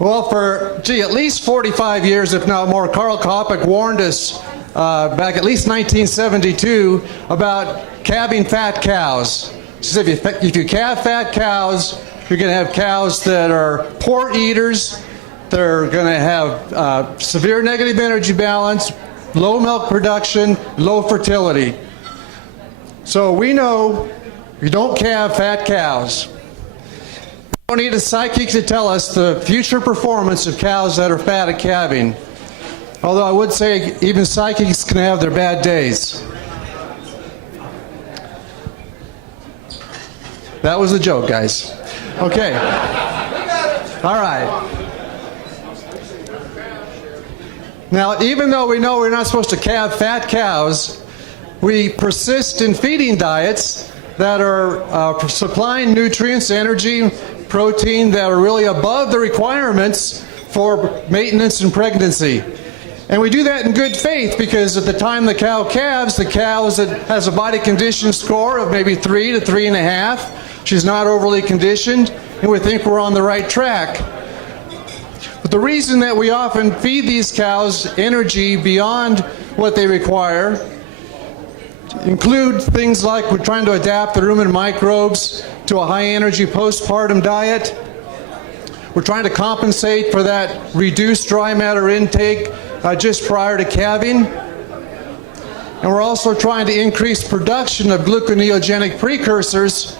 Well, for, at least 45 years, if not more, Carl Koppik warned us back at least 1972 about calving fat cows. He said if you calve fat cows, you're going to have cows that are poor eaters, they're going to have severe negative energy balance, low milk production, low fertility. So we know you don't calve fat cows. We don't need a psychic to tell us the future performance of cows that are fat at calving. Although I would say even psychics can have their bad days. That was a joke, guys. Okay. All right. Now, even though we know we're not supposed to calve fat cows, we persist in feeding diets that are supplying nutrients, energy, protein that are really above the requirements for maintenance and pregnancy. And we do that in good faith because at the time the cow calves, the cow has a body condition score of maybe 3 to 3.5. She's not overly conditioned, and we think we're on the right track. But the reason that we often feed these cows energy beyond what they require include things like we're trying to adapt the rumen microbes to a high-energy postpartum diet. We're trying to compensate for that reduced dry matter intake just prior to calving. And we're also trying to increase production of gluconeogenic precursors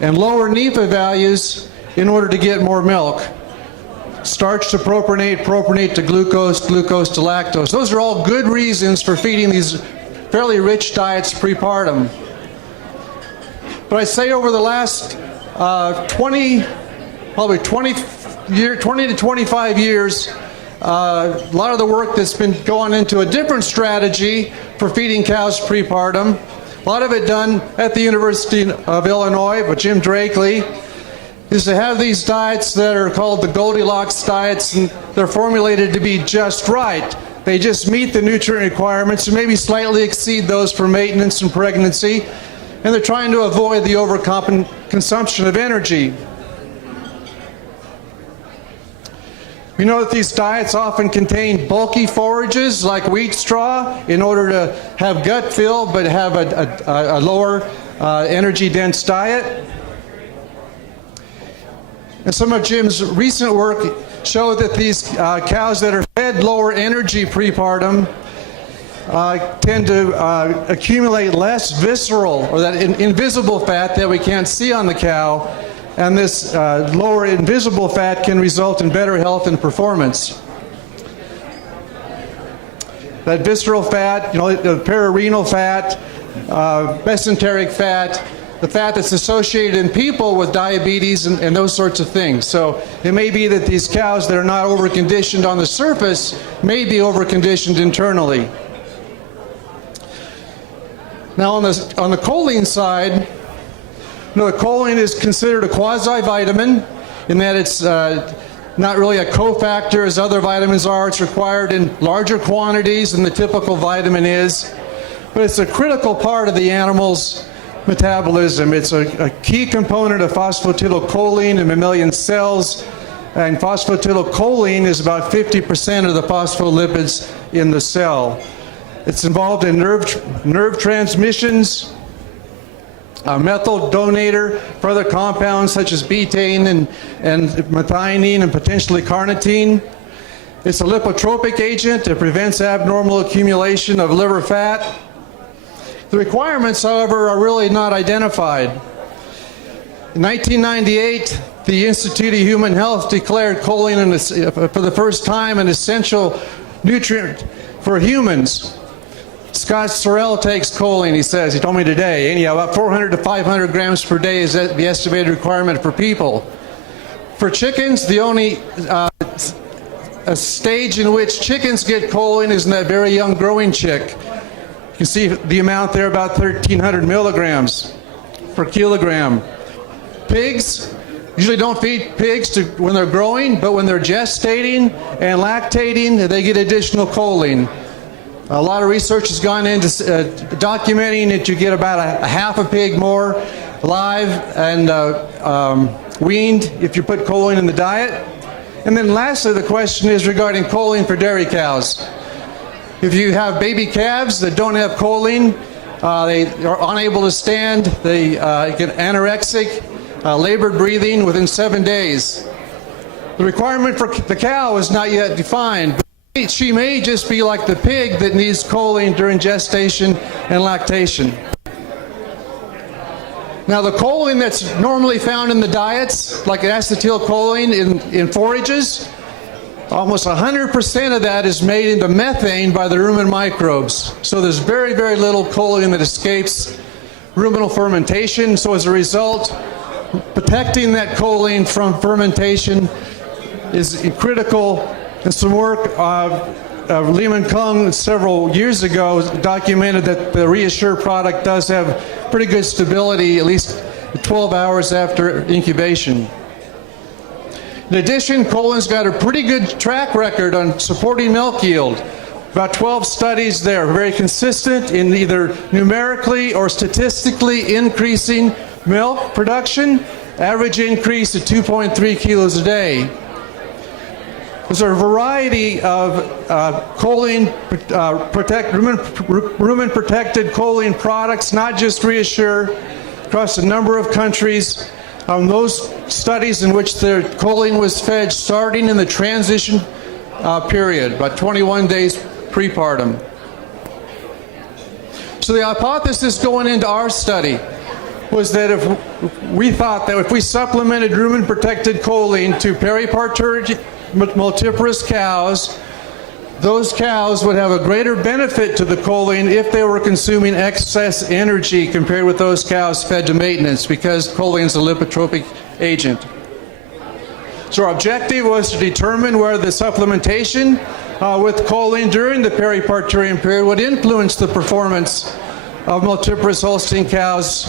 and lower NEPA values in order to get more milk. Starch to propionate, propionate to glucose, glucose to lactose. Those are all good reasons for feeding these fairly rich diets prepartum. But I say over the last 20 to 25 years, a lot of the work that's been going into a different strategy for feeding cows prepartum, a lot of it done at the University of Illinois with Jim Drakely, is to have these diets that are called the Goldilocks diets, and they're formulated to be just right. They just meet the nutrient requirements and maybe slightly exceed those for maintenance and pregnancy, and they're trying to avoid the overconsumption of energy. We know that these diets often contain bulky forages like wheat straw in order to have gut fill but have a lower energy dense diet. And some of Jim's recent work showed that these cows that are fed lower energy prepartum tend to accumulate less visceral or that invisible fat that we can't see on the cow. And this lower invisible fat can result in better health and performance. That visceral fat, the perirenal fat, mesenteric fat, the fat that's associated in people with diabetes and those sorts of things. So it may be that these cows that are not overconditioned on the surface may be overconditioned internally. Now on the choline side, the choline is considered a quasi-vitamin in that it's not really a cofactor as other vitamins are. It's required in larger quantities than the typical vitamin is. But it's a critical part of the animal's metabolism. It's a key component of phosphatidylcholine in mammalian cells. And phosphatidylcholine is about 50% of the phospholipids in the cell. It's involved in nerve transmissions, a methyl donator for other compounds such as betaine and methionine and potentially carnitine. It's a lipotropic agent. It prevents abnormal accumulation of liver fat. The requirements, however, are really not identified. In 1998, the Institute of Human Health declared choline for the first time an essential nutrient for humans. Scott Sorrell takes choline, he says. He told me today. Anyhow, about 400 to 500 grams per day is the estimated requirement for people. For chickens, the only a stage in which chickens get choline is in that very young growing chick. You can see the amount there, about 1,300 milligrams per kilogram. Pigs, usually don't feed pigs when they're growing, but when they're gestating and lactating, they get additional choline. A lot of research has gone into documenting that you get about a half a pig more live and weaned if you put choline in the diet. And then lastly, the question is regarding choline for dairy cows. If you have baby calves that don't have choline, they are unable to stand, they get anorexic, labored breathing within 7 days. The requirement for the cow is not yet defined, but she may just be like the pig that needs choline during gestation and lactation. Now, the choline that's normally found in the diets, like acetylcholine in forages, almost 100% of that is made into methane by the rumen microbes. So there's very, very little choline that escapes ruminal fermentation. So as a result, protecting that choline from fermentation is critical. And some work Lehman Kung several years ago documented that the Reassure product does have pretty good stability, at least 12 hours after incubation. In addition, choline's got a pretty good track record on supporting milk yield. About 12 studies there, very consistent in either numerically or statistically increasing milk production, average increase of 2.3 kilos a day. There's a variety of rumen-protected choline products, not just Reassure, across a number of countries. Those studies in which the choline was fed starting in the transition period, about 21 days prepartum. So the hypothesis going into our study was that if we thought that if we supplemented rumen-protected choline to periparturient multiparous cows, those cows would have a greater benefit to the choline if they were consuming excess energy compared with those cows fed to maintenance, because choline is a lipotropic agent. So our objective was to determine whether the supplementation with choline during the periparturient period would influence the performance of multiparous Holstein cows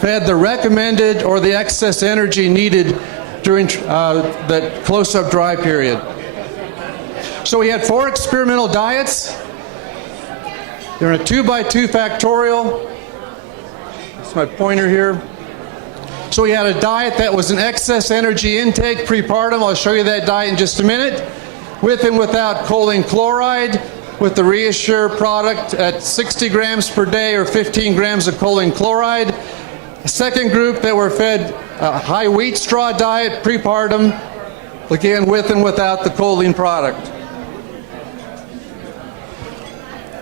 fed the recommended or the excess energy needed during the close-up dry period. So we had 4 experimental diets. They're in a 2x2 factorial. That's my pointer here. So we had a diet that was an excess energy intake prepartum. I'll show you that diet in just a minute. With and without choline chloride, with the Reassure product at 60 grams per day or 15 grams of choline chloride. A second group that were fed a high wheat straw diet prepartum, again with and without the choline product.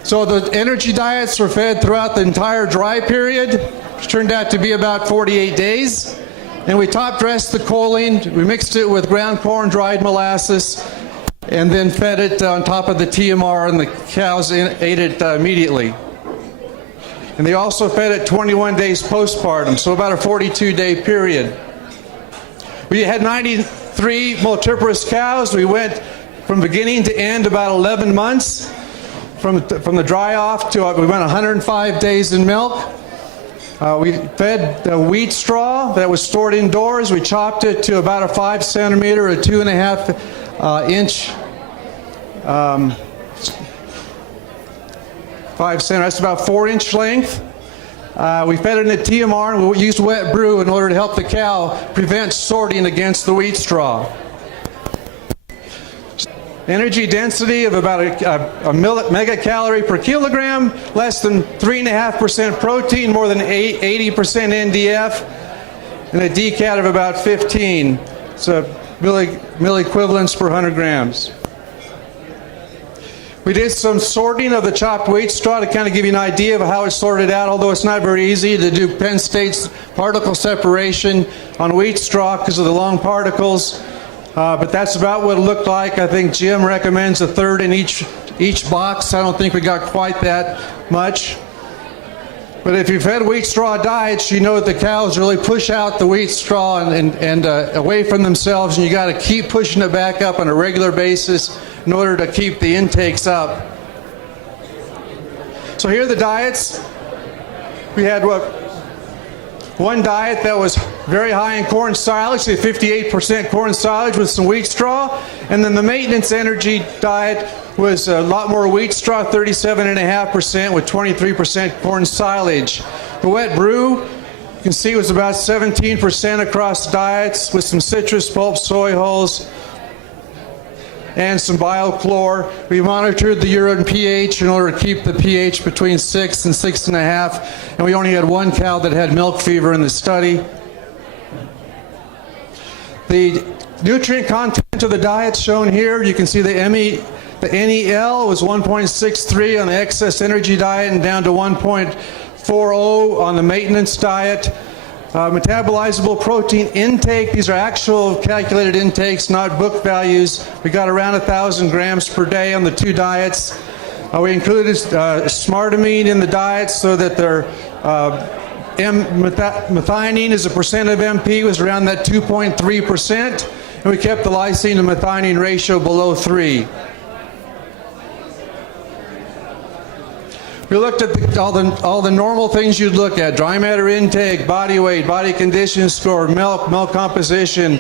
So the energy diets were fed throughout the entire dry period, which turned out to be about 48 days. And we top dressed the choline, we mixed it with ground corn, dried molasses, and then fed it on top of the TMR, and the cows ate it immediately. And they also fed it 21 days postpartum, so about a 42-day period. We had 93 multiparous cows. We went from beginning to end about 11 months. From the dry off to, we went 105 days in milk. We fed the wheat straw that was stored indoors. We chopped it to about a 5 centimeter or 2.5 inch, 5 centimeters, that's about 4-inch length. We fed it in a TMR, and we used wet brew in order to help the cow prevent sorting against the wheat straw. Energy density of about a megacalorie per kilogram, less than 3.5% protein, more than 80% NDF, and a DCAT of about 15. So milliequivalents per 100 grams. We did some sorting of the chopped wheat straw to kind of give you an idea of how it's sorted out, although it's not very easy to do Penn State's particle separation on wheat straw because of the long particles. But that's about what it looked like. I think Jim recommends a third in each box. I don't think we got quite that much. But if you've had wheat straw diets, you know that the cows really push out the wheat straw and away from themselves, and you got to keep pushing it back up on a regular basis in order to keep the intakes up. So here are the diets. We had one diet that was very high in corn silage, say 58% corn silage with some wheat straw. And then the maintenance energy diet was a lot more wheat straw, 37.5% with 23% corn silage. The wet brew, you can see, was about 17% across diets with some citrus pulp, soy hulls, and some biochlor. We monitored the urine pH in order to keep the pH between 6 and 6.5, and we only had one cow that had milk fever in the study. The nutrient content of the diet shown here, you can see the NEL was 1.63 on the excess energy diet and down to 1.40 on the maintenance diet. Metabolizable protein intake, these are actual calculated intakes, not book values. We got around 1,000 grams per day on the two diets. We included smartamine in the diet so that their methionine as a percent of MP was around that 2.3%, and we kept the lysine to methionine ratio below 3. We looked at all the normal things you'd look at: dry matter intake, body weight, body condition score, milk composition,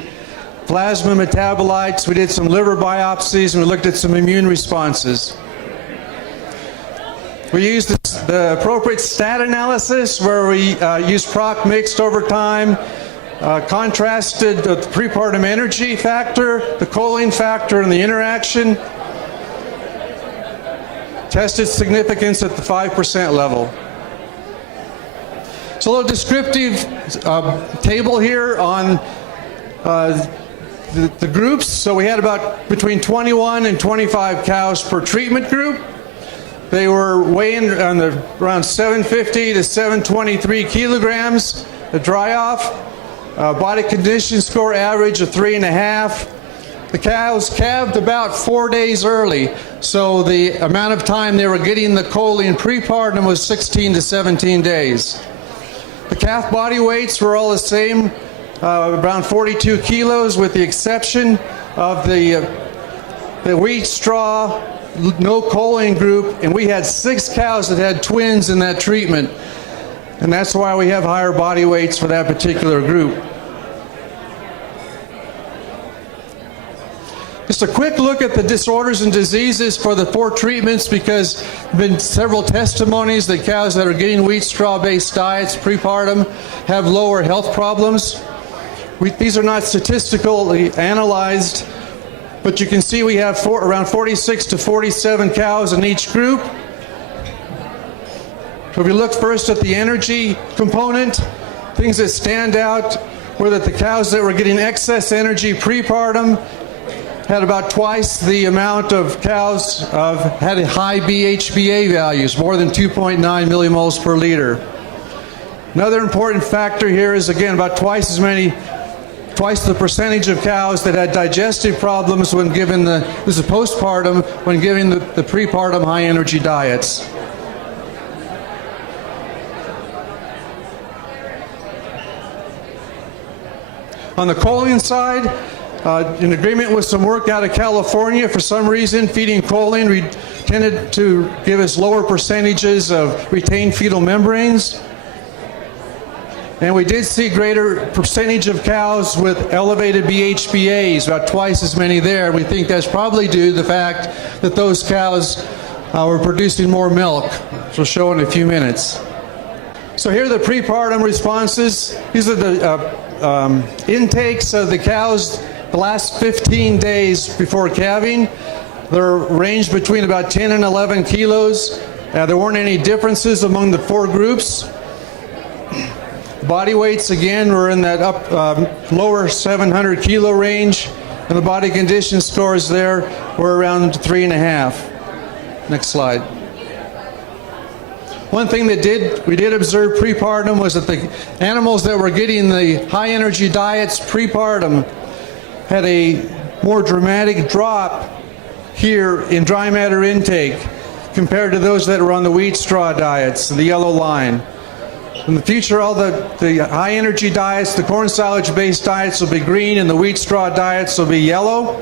plasma metabolites. We did some liver biopsies, and we looked at some immune responses. We used the appropriate stat analysis, where we used proc mixed over time, contrasted the prepartum energy factor, the choline factor, and the interaction. Tested significance at the 5% level. So a little descriptive table here on the groups. So we had about between 21 and 25 cows per treatment group. They were weighing around 750 to 723 kilograms. The dry off, body condition score average of 3.5. The cows calved about 4 days early, so the amount of time they were getting the choline prepartum was 16 to 17 days. The calf body weights were all the same, around 42 kilos, with the exception of the wheat straw, no choline group, and we had 6 cows that had twins in that treatment, and that's why we have higher body weights for that particular group. Just a quick look at the disorders and diseases for the 4 treatments, because there have been several testimonies that cows that are getting wheat straw-based diets prepartum have lower health problems. These are not statistically analyzed, but you can see we have around 46 to 47 cows in each group. So if we look first at the energy component, things that stand out were that the cows that were getting excess energy prepartum had about twice the amount of cows had high BHBA values, more than 2.9 millimoles per liter. Another important factor here is, again, about twice the percentage of cows that had digestive problems when given this is postpartum, when giving the prepartum high energy diets. On the choline side, in agreement with some work out of California, for some reason, feeding choline tended to give us lower percentages of retained fetal membranes. And we did see greater percentage of cows with elevated BHBAs, about twice as many there. We think that's probably due to the fact that those cows were producing more milk, which we'll show in a few minutes. So here are the prepartum responses. These are the intakes of the cows the last 15 days before calving. They're ranged between about 10 and 11 kilos. There weren't any differences among the 4 groups. Body weights, again, were in that lower 700 kilo range, and the body condition scores there were around 3.5. Next slide. One thing that we did observe prepartum was that the animals that were getting the high energy diets prepartum had a more dramatic drop here in dry matter intake compared to those that were on the wheat straw diets, the yellow line. In the future, all the high energy diets, the corn silage based diets will be green, and the wheat straw diets will be yellow.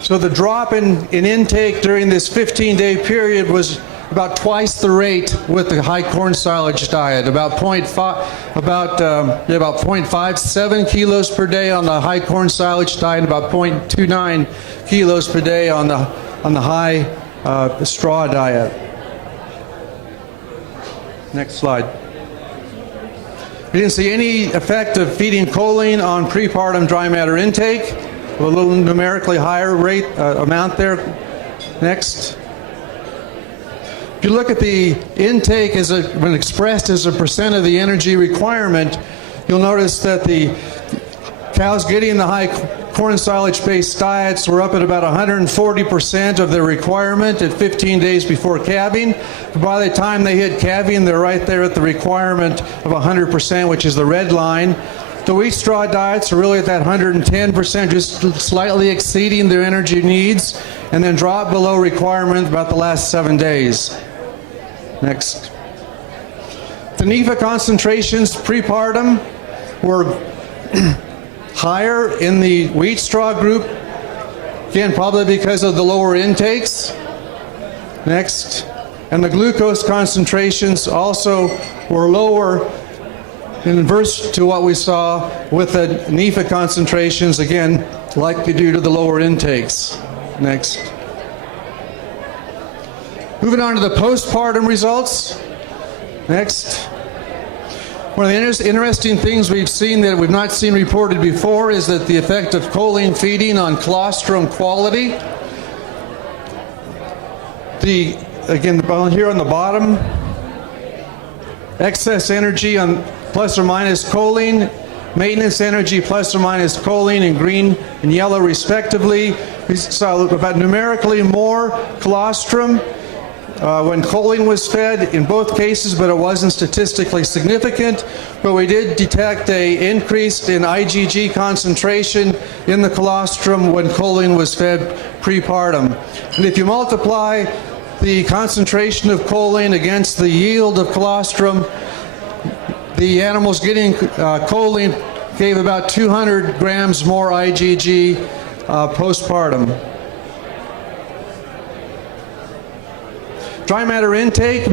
So the drop in intake during this 15-day period was about twice the rate with the high corn silage diet, about 0.57 kilos per day on the high corn silage diet, about 0.29 kilos per day on the high straw diet. Next slide. We didn't see any effect of feeding choline on prepartum dry matter intake. a little numerically higher rate amount there. Next. If you look at the intake when expressed as a percent of the energy requirement, you'll notice that the cows getting the high corn silage-based diets were up at about 140% of their requirement at 15 days before calving. By the time they hit calving, they're right there at the requirement of 100%, which is the red line. The wheat straw diets are really at that 110%, just slightly exceeding their energy needs, and then drop below requirement about the last 7 days. Next. The NEFA concentrations prepartum were higher in the wheat straw group, again probably because of the lower intakes. Next. And the glucose concentrations also were lower, inverse to what we saw with the NEFA concentrations, again likely due to the lower intakes. Next. Moving on to the postpartum results. Next. One of the interesting things we've seen that we've not seen reported before is that the effect of choline feeding on colostrum quality. Again, here on the bottom, excess energy on plus or minus choline, maintenance energy plus or minus choline in green and yellow respectively. We saw about numerically more colostrum when choline was fed in both cases, but it wasn't statistically significant. But we did detect an increase in IgG concentration in the colostrum when choline was fed prepartum. And if you multiply the concentration of choline against the yield of colostrum, the animals getting choline gave about 200 grams more IgG postpartum. Dry matter intake,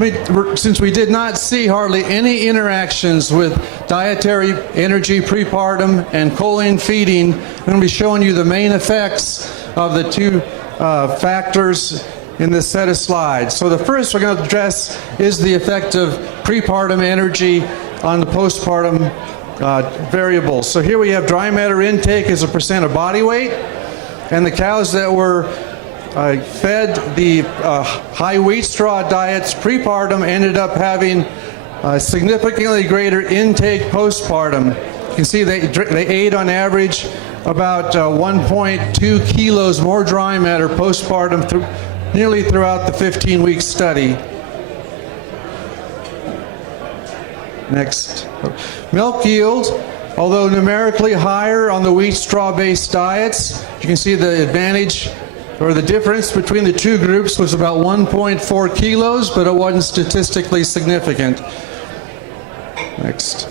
since we did not see hardly any interactions with dietary energy prepartum and choline feeding, I'm going to be showing you the main effects of the two factors in this set of slides. So the first we're going to address is the effect of prepartum energy on the postpartum variables. So here we have dry matter intake as a percent of body weight, and the cows that were fed the high wheat straw diets prepartum ended up having significantly greater intake postpartum. You can see they ate on average about 1.2 kilos more dry matter postpartum nearly throughout the 15-week study. Next. Milk yield, although numerically higher on the wheat straw-based diets, you can see the advantage or the difference between the two groups was about 1.4 kilos, but it wasn't statistically significant. Next.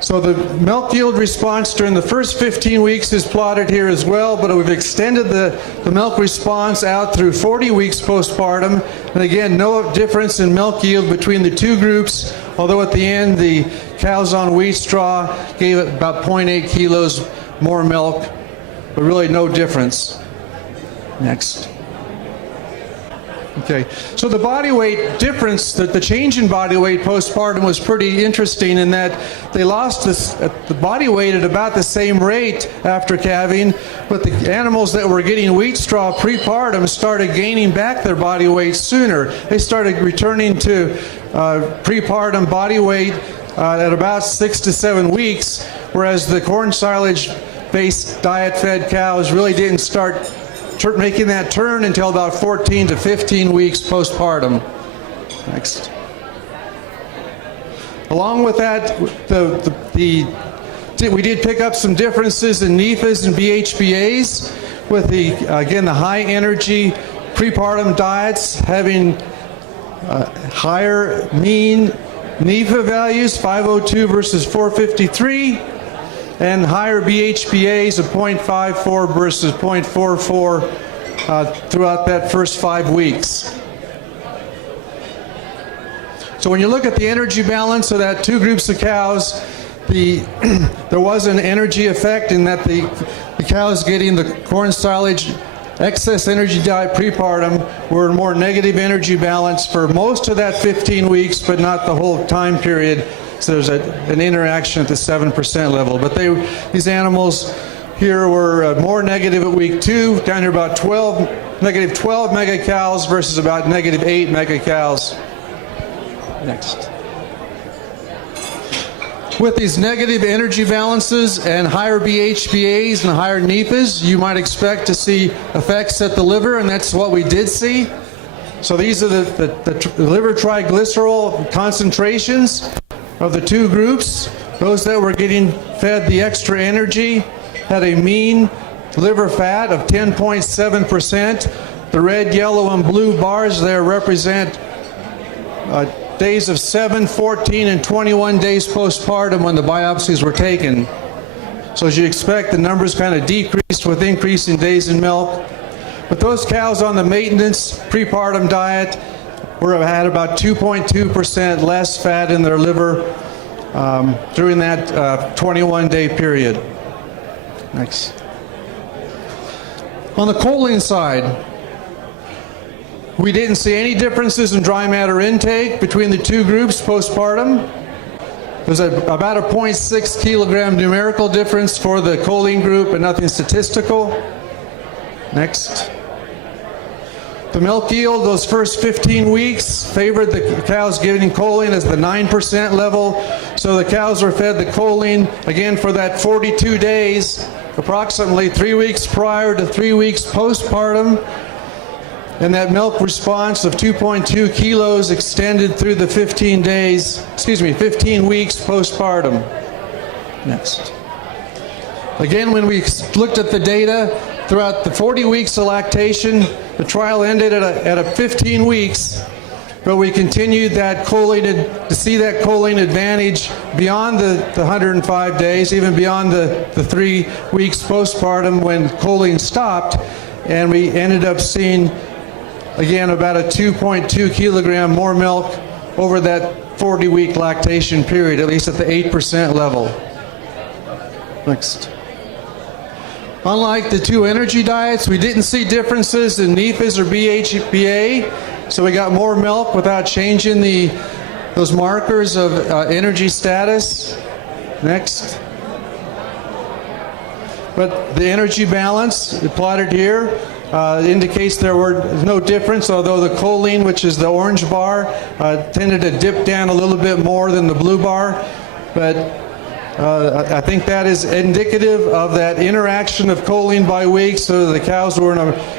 So the milk yield response during the first 15 weeks is plotted here as well, but we've extended the milk response out through 40 weeks postpartum. And again, no difference in milk yield between the two groups, although at the end the cows on wheat straw gave about 0.8 kilos more milk, but really no difference. Next. Okay, so the body weight difference, the change in body weight postpartum was pretty interesting in that they lost the body weight at about the same rate after calving, but the animals that were getting wheat straw prepartum started gaining back their body weight sooner. They started returning to prepartum body weight at about 6 to 7 weeks, whereas the corn silage-based diet-fed cows really didn't start making that turn until about 14 to 15 weeks postpartum. Next. Along with that, we did pick up some differences in NEFAs and BHBAs, with again the high energy prepartum diets having higher mean NEFA values, 502 versus 453. And higher BHBAs of 0.54 versus 0.44 throughout that first 5 weeks. So when you look at the energy balance of that two groups of cows, there was an energy effect in that the cows getting the corn silage excess energy diet prepartum were more negative energy balance for most of that 15 weeks, but not the whole time period. So there's an interaction at the 7% level. But these animals here were more negative at week 2, down here about negative 12 megacals versus about negative 8 megacals. Next. With these negative energy balances and higher BHBAs and higher NEPAs, you might expect to see effects at the liver, and that's what we did see. So these are the liver triglycerol concentrations of the two groups. Those that were getting fed the extra energy had a mean liver fat of 10.7%. The red, yellow, and blue bars there represent days of 7, 14, and 21 days postpartum when the biopsies were taken. So as you expect, the numbers kind of decreased with increasing days in milk. But those cows on the maintenance prepartum diet had about 2.2% less fat in their liver during that 21-day period. Next. On the choline side, we didn't see any differences in dry matter intake between the two groups postpartum. There's about a 0.6 kilogram numerical difference for the choline group, but nothing statistical. Next. The milk yield, those first 15 weeks, favored the cows getting choline as the 9% level. So the cows were fed the choline, again, for that 42 days, approximately 3 weeks prior to 3 weeks postpartum. And that milk response of 2.2 kilos extended through the 15 weeks postpartum. Next. Again, when we looked at the data throughout the 40 weeks of lactation, the trial ended at 15 weeks, but we continued that choline to see that choline advantage beyond the 105 days, even beyond the 3 weeks postpartum when choline stopped, and we ended up seeing again about a 2.2 kilogram more milk over that 40-week lactation period, at least at the 8% level. Next. Unlike the two energy diets, we didn't see differences in NEPAs or BHBA, so we got more milk without changing those markers of energy status. Next. But the energy balance plotted here indicates there were no difference, although the choline, which is the orange bar, tended to dip down a little bit more than the blue bar. But I think that is indicative of that interaction of choline by week, so the cows who were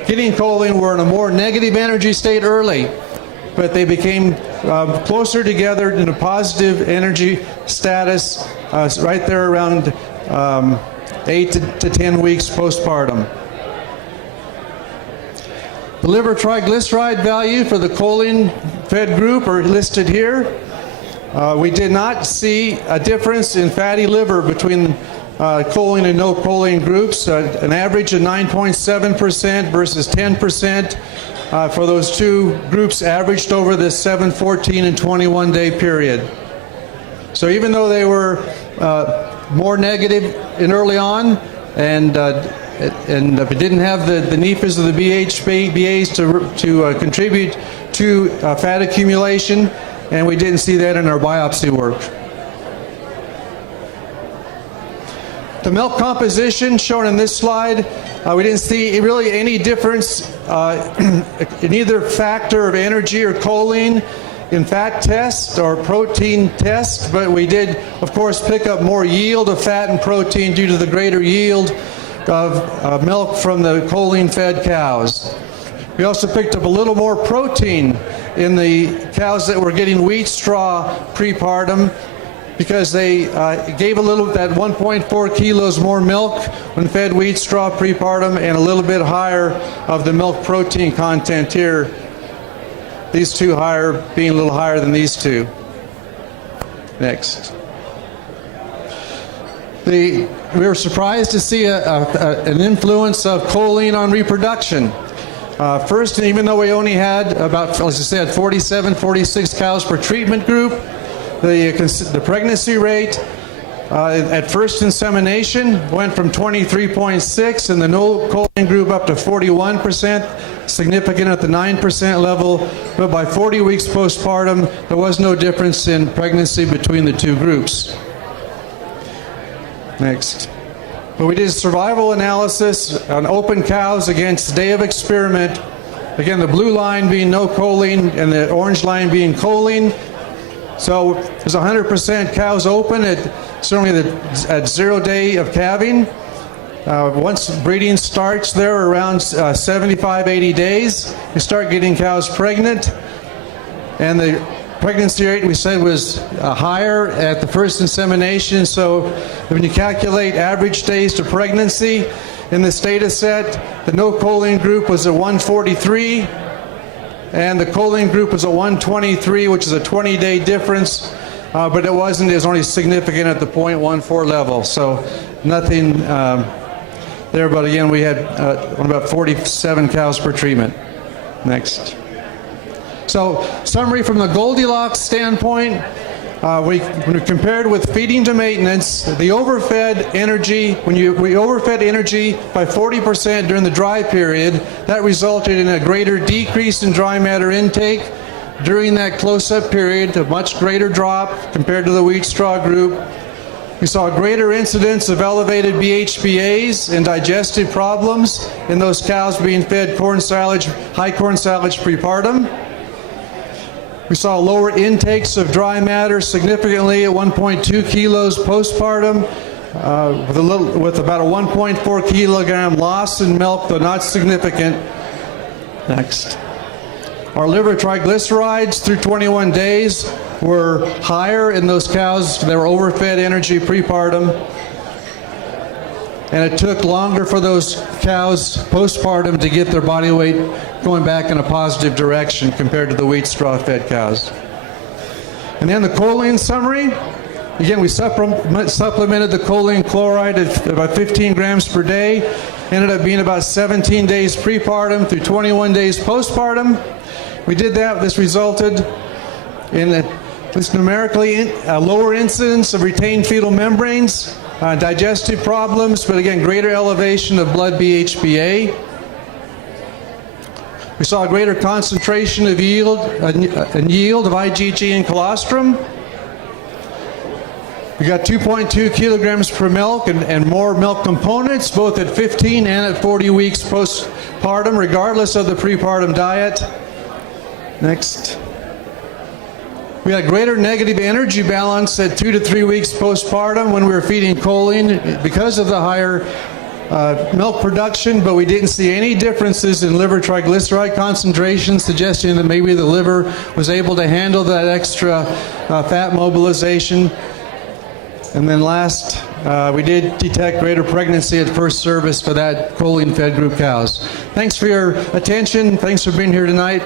getting choline were in a more negative energy state early, but they became closer together in a positive energy status right there around 8 to 10 weeks postpartum. The liver triglyceride value for the choline-fed group are listed here. We did not see a difference in fatty liver between choline and no choline groups, an average of 9.7% versus 10% for those two groups averaged over the 7, 14, and 21-day period. So even though they were more negative in early on, and if it didn't have the NEPAs or the BHBAs to contribute to fat accumulation, and we didn't see that in our biopsy work. The milk composition shown in this slide, we didn't see really any difference in either factor of energy or choline in fat test or protein test, but we did, of course, pick up more yield of fat and protein due to the greater yield of milk from the choline-fed cows. We also picked up a little more protein in the cows that were getting wheat straw prepartum because they gave a little, that 1.4 kilos more milk when fed wheat straw prepartum and a little bit higher of the milk protein content here. These two higher, being a little higher than these two. Next. We were surprised to see an influence of choline on reproduction. First, even though we only had about, as I said, 47, 46 cows per treatment group, the pregnancy rate At first insemination, went from 23.6 in the no choline group up to 41%, significant at the 9% level, but by 40 weeks postpartum, there was no difference in pregnancy between the two groups. Next. But we did a survival analysis on open cows against day of experiment. Again, the blue line being no choline and the orange line being choline. So there's 100% cows open certainly at 0 day of calving. Once breeding starts there around 75, 80 days, you start getting cows pregnant. And the pregnancy rate we said was higher at the first insemination. So when you calculate average days to pregnancy in this data set, the no choline group was at 143. And the choline group was a 123, which is a 20-day difference, but it was only significant at the 0.14 level. So nothing there, but again, we had about 47 cows per treatment. Next. So summary from the Goldilocks standpoint, when we compared with feeding to maintenance, the overfed energy, we overfed energy by 40% during the dry period, that resulted in a greater decrease in dry matter intake during that close-up period, a much greater drop compared to the wheat straw group. We saw a greater incidence of elevated BHBAs and digestive problems in those cows being fed corn silage, high corn silage prepartum. We saw lower intakes of dry matter significantly at 1.2 kilos postpartum, with about a 1.4 kilogram loss in milk, though not significant. Next. Our liver triglycerides through 21 days were higher in those cows that were overfed energy prepartum. And it took longer for those cows postpartum to get their body weight going back in a positive direction compared to the wheat straw-fed cows. And then the choline summary. Again, we supplemented the choline chloride at about 15 grams per day. Ended up being about 17 days prepartum through 21 days postpartum. We did that. This resulted in at least numerically a lower incidence of retained fetal membranes, digestive problems, but again, greater elevation of blood BHBA. We saw a greater concentration of yield of IgG and colostrum. We got 2.2 kilograms per milk and more milk components, both at 15 and at 40 weeks postpartum, regardless of the prepartum diet. Next. We had greater negative energy balance at 2 to 3 weeks postpartum when we were feeding choline because of the higher milk production, but we didn't see any differences in liver triglyceride concentration, suggesting that maybe the liver was able to handle that extra fat mobilization. And then last, we did detect greater pregnancy at first service for that choline-fed group cows. Thanks for your attention. Thanks for being here tonight.